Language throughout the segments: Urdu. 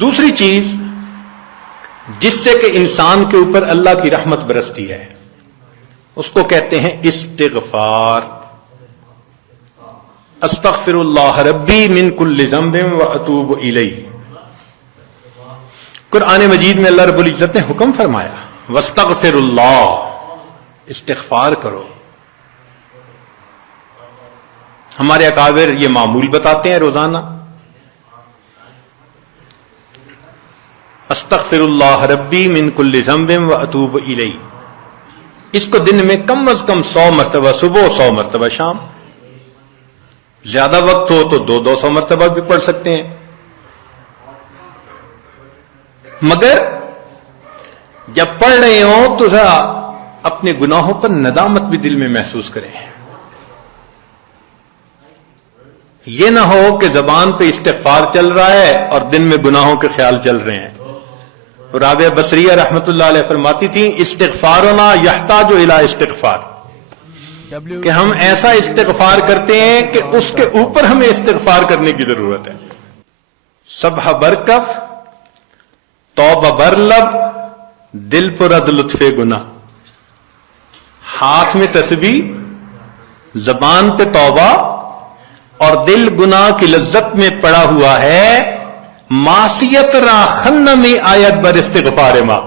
دوسری چیز جس سے کہ انسان کے اوپر اللہ کی رحمت برستی ہے اس کو کہتے ہیں استغفار. استغفر اللہ ربی من کل ذنب واتوب الیہ. قرآن مجید میں اللہ رب العزت نے حکم فرمایا واستغفر اللہ، استغفار کرو. ہمارے اکابر یہ معمول بتاتے ہیں روزانہ، استغفر اللہ ربی من کل ذنب واتوب الیہ. اس کو دن میں کم از کم 100 مرتبہ صبح، 100 مرتبہ شام. زیادہ وقت ہو تو 200 مرتبہ بھی پڑھ سکتے ہیں. مگر جب پڑھ رہے ہوں تو ذرا اپنے گناہوں پر ندامت بھی دل میں محسوس کریں. یہ نہ ہو کہ زبان پہ استغفار چل رہا ہے اور دن میں گناہوں کے خیال چل رہے ہیں. رابعہ بصریہ رحمت اللہ علیہ فرماتی تھیں استغفارنا یحتاج الی استغفار، کہ ہم ایسا استغفار کرتے ہیں کہ اس کے اوپر ہمیں استغفار کرنے کی ضرورت ہے. سبح برکف، توبہ برلب، دل پر از لطف گناہ. ہاتھ میں تسبیح، زبان پہ توبہ اور دل گناہ کی لذت میں پڑا ہوا ہے. معصیت را خن میں آیت بر استغفار ما،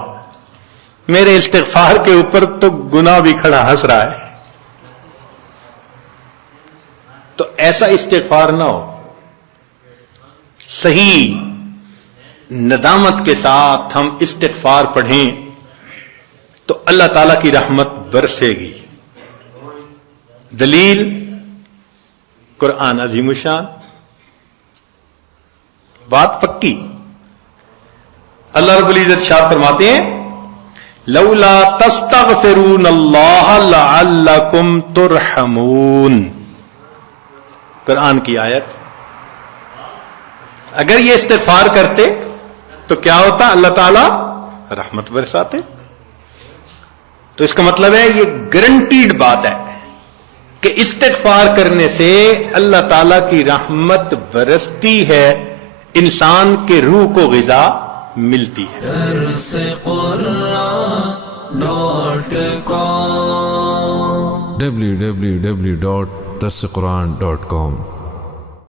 میرے استغفار کے اوپر تو گناہ بھی کھڑا ہنس رہا ہے. تو ایسا استغفار نہ ہو. صحیح ندامت کے ساتھ ہم استغفار پڑھیں تو اللہ تعالی کی رحمت برسے گی. دلیل قرآن عظیم الشان، بات پکی. اللہ رب العزت شاہ فرماتے ہیں لولا تستغفرون اللہ لعلکم ترحمون. قرآن کی آیت. اگر یہ استغفار کرتے تو کیا ہوتا؟ اللہ تعالی رحمت برساتے. تو اس کا مطلب ہے یہ گارنٹیڈ بات ہے کہ استغفار کرنے سے اللہ تعالی کی رحمت برستی ہے، انسان کے روح کو غذا ملتی ہے. www.darsequran.com